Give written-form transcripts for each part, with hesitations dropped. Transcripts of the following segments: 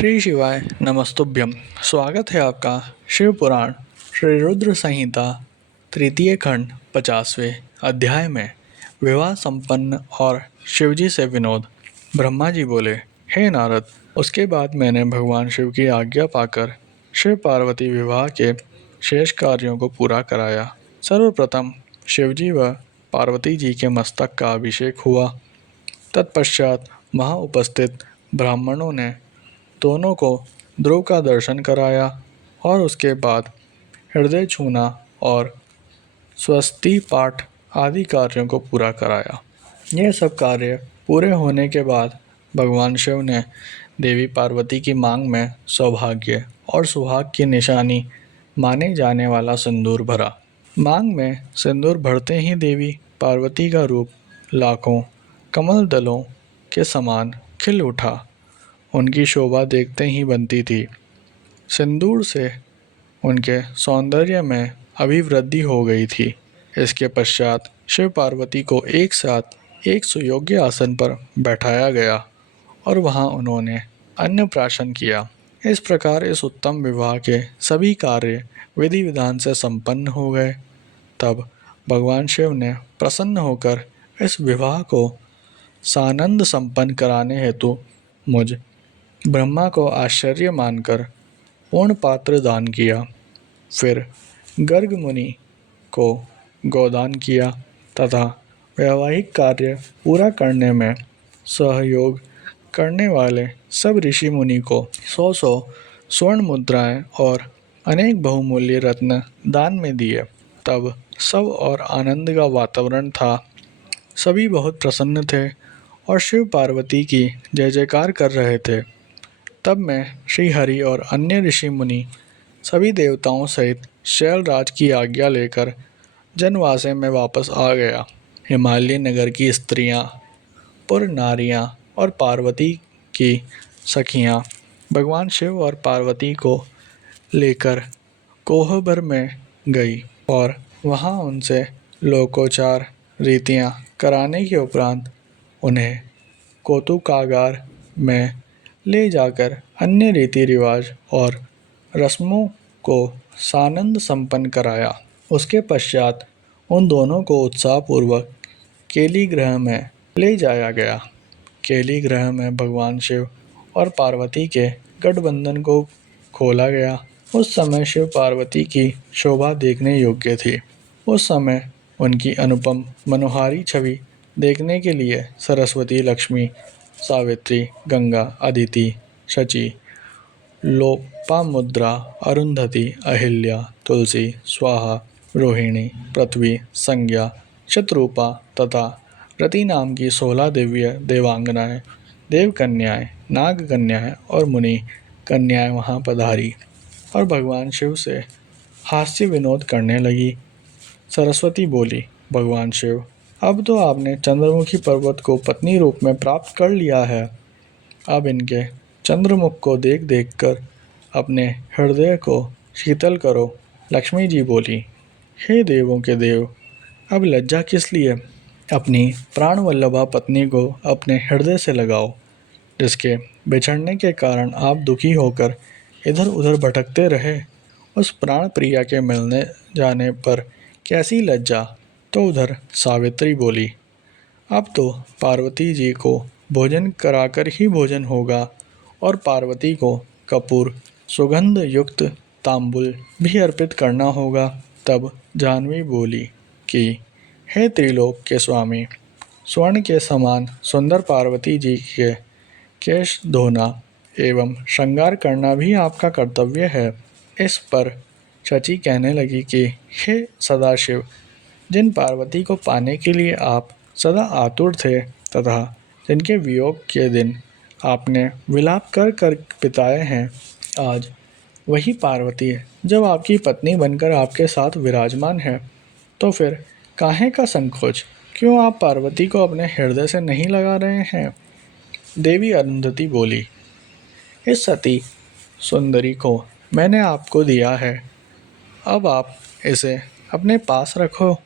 श्री शिवाय नमस्तुभ्यम। स्वागत है आपका शिव पुराण श्री रुद्र संहिता तृतीय खंड 50वें अध्याय में विवाह संपन्न और शिवजी से विनोद। ब्रह्मा जी बोले, हे नारद, उसके बाद मैंने भगवान शिव की आज्ञा पाकर शिव पार्वती विवाह के शेष कार्यों को पूरा कराया। सर्वप्रथम शिवजी व पार्वती जी के मस्तक का अभिषेक हुआ। तत्पश्चात वहाँ उपस्थित ब्राह्मणों ने दोनों को ध्रुव का दर्शन कराया और उसके बाद हृदय छूना और स्वस्ति पाठ आदि कार्यों को पूरा कराया। यह सब कार्य पूरे होने के बाद भगवान शिव ने देवी पार्वती की मांग में सौभाग्य और सुहाग की निशानी माने जाने वाला सिंदूर भरा। मांग में सिंदूर भरते ही देवी पार्वती का रूप लाखों कमल दलों के समान खिल उठा। उनकी शोभा देखते ही बनती थी। सिंदूर से उनके सौंदर्य में अभिवृद्धि हो गई थी। इसके पश्चात शिव पार्वती को एक साथ एक सुयोग्य आसन पर बैठाया गया और वहां उन्होंने अन्नप्राशन किया। इस प्रकार इस उत्तम विवाह के सभी कार्य विधि विधान से संपन्न हो गए। तब भगवान शिव ने प्रसन्न होकर इस विवाह को सानंद संपन्न कराने हेतु मुझ ब्रह्मा को आश्चर्य मानकर पूर्ण पात्र दान किया। फिर गर्ग मुनि को गोदान किया तथा वैवाहिक कार्य पूरा करने में सहयोग करने वाले सब ऋषि मुनि को 100 स्वर्ण मुद्राएं और अनेक बहुमूल्य रत्न दान में दिए। तब सब और आनंद का वातावरण था। सभी बहुत प्रसन्न थे और शिव पार्वती की जय जयकार कर रहे थे। तब मैं श्री हरि और अन्य ऋषि मुनि सभी देवताओं सहित शैलराज की आज्ञा लेकर जनवासे में वापस आ गया। हिमालय नगर की स्त्रियां, पुर नारियां और पार्वती की सखियां भगवान शिव और पार्वती को लेकर कोहबर में गई और वहां उनसे लोकोचार रीतियां कराने के उपरांत उन्हें कौतुकागार में ले जाकर अन्य रीति रिवाज और रस्मों को सानंद संपन्न कराया। उसके पश्चात उन दोनों को उत्साहपूर्वक केली गृह में ले जाया गया। केली गृह में भगवान शिव और पार्वती के गठबंधन को खोला गया। उस समय शिव पार्वती की शोभा देखने योग्य थी। उस समय उनकी अनुपम मनोहारी छवि देखने के लिए सरस्वती, लक्ष्मी, सावित्री, गंगा, अदिति, शची, लोपामुद्रा, अरुंधति, अहिल्या, तुलसी, स्वाहा, रोहिणी, पृथ्वी, संज्ञा, शत्रुपा तथा रति नाम की 16 दिव्य देवांगनाएं, देवकन्याएं, नाग कन्याएं और मुनि कन्याएं वहां पधारी और भगवान शिव से हास्य विनोद करने लगी। सरस्वती बोली, भगवान शिव, अब तो आपने चंद्रमुखी पर्वत को पत्नी रूप में प्राप्त कर लिया है। अब इनके चंद्रमुख को देख देख कर अपने हृदय को शीतल करो। लक्ष्मी जी बोली, हे देवों के देव, अब लज्जा किस लिए? अपनी प्राण वल्लभा पत्नी को अपने हृदय से लगाओ। जिसके बिछड़ने के कारण आप दुखी होकर इधर उधर भटकते रहे, उस प्राण प्रिया के मिलने जाने पर कैसी लज्जा। तो उधर सावित्री बोली, अब तो पार्वती जी को भोजन कराकर ही भोजन होगा और पार्वती को कपूर सुगंध युक्त तांबुल भी अर्पित करना होगा। तब जाह्नवी बोली कि हे त्रिलोक के स्वामी, स्वर्ण के समान सुंदर पार्वती जी के केश धोना एवं श्रृंगार करना भी आपका कर्तव्य है। इस पर शची कहने लगी कि हे सदाशिव, जिन पार्वती को पाने के लिए आप सदा आतुर थे तथा जिनके वियोग के दिन आपने विलाप कर कर बिताए हैं, आज वही पार्वती जब आपकी पत्नी बनकर आपके साथ विराजमान है, तो फिर काहे का संकोच? क्यों आप पार्वती को अपने हृदय से नहीं लगा रहे हैं? देवी अरुंधति बोली, इस सती सुंदरी को मैंने आपको दिया है, अब आप इसे अपने पास रखो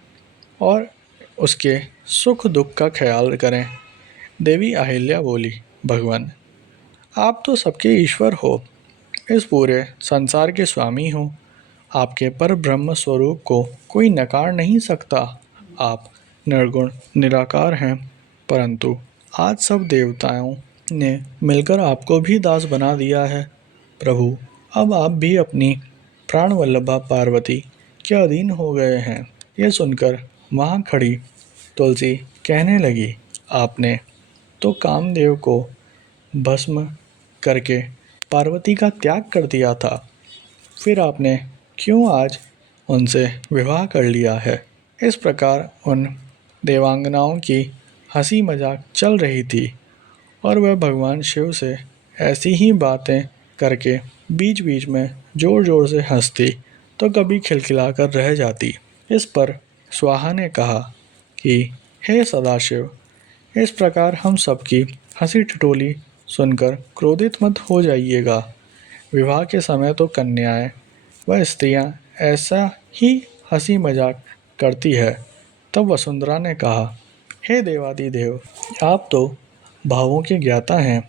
और उसके सुख दुख का ख्याल करें। देवी अहिल्या बोली, भगवान, आप तो सबके ईश्वर हो, इस पूरे संसार के स्वामी हो। आपके पर ब्रह्म स्वरूप को कोई नकार नहीं सकता। आप निर्गुण निराकार हैं, परंतु आज सब देवताओं ने मिलकर आपको भी दास बना दिया है। प्रभु, अब आप भी अपनी प्राण वल्लभा पार्वती के अधीन हो गए हैं। यह सुनकर वहाँ खड़ी तुलसी कहने लगी, आपने तो कामदेव को भस्म करके पार्वती का त्याग कर दिया था, फिर आपने क्यों आज उनसे विवाह कर लिया है। इस प्रकार उन देवांगनाओं की हंसी मजाक चल रही थी और वह भगवान शिव से ऐसी ही बातें करके बीच बीच में जोर जोर से हंसती तो कभी खिलखिलाकर रह जाती। इस पर स्वाहा ने कहा कि हे सदाशिव, इस प्रकार हम सबकी हंसी ठिठोली सुनकर क्रोधित मत हो जाइएगा। विवाह के समय तो कन्याएं व स्त्रियां ऐसा ही हंसी मजाक करती है। तब वसुंधरा ने कहा, हे देवादिदेव, आप तो भावों के ज्ञाता हैं।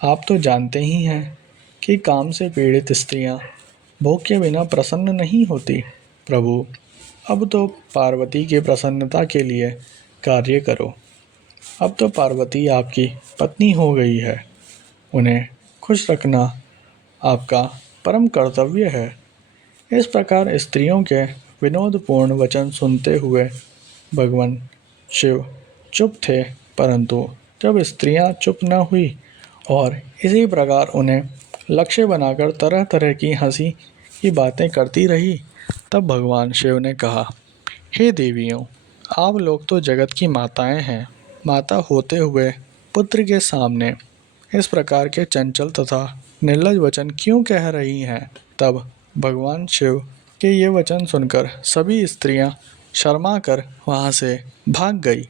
आप तो जानते ही हैं कि काम से पीड़ित स्त्रियां भोग के बिना प्रसन्न नहीं होती। प्रभु, अब तो पार्वती की प्रसन्नता के लिए कार्य करो। अब तो पार्वती आपकी पत्नी हो गई है, उन्हें खुश रखना आपका परम कर्तव्य है। इस प्रकार स्त्रियों के विनोदपूर्ण वचन सुनते हुए भगवान शिव चुप थे, परंतु जब स्त्रियां चुप न हुई और इसी प्रकार उन्हें लक्ष्य बनाकर तरह तरह की हंसी की बातें करती रही, तब भगवान शिव ने कहा, हे देवियों, आप लोग तो जगत की माताएं हैं। माता होते हुए पुत्र के सामने इस प्रकार के चंचल तथा निर्लज वचन क्यों कह रही हैं। तब भगवान शिव के ये वचन सुनकर सभी स्त्रियां शर्मा कर वहाँ से भाग गई।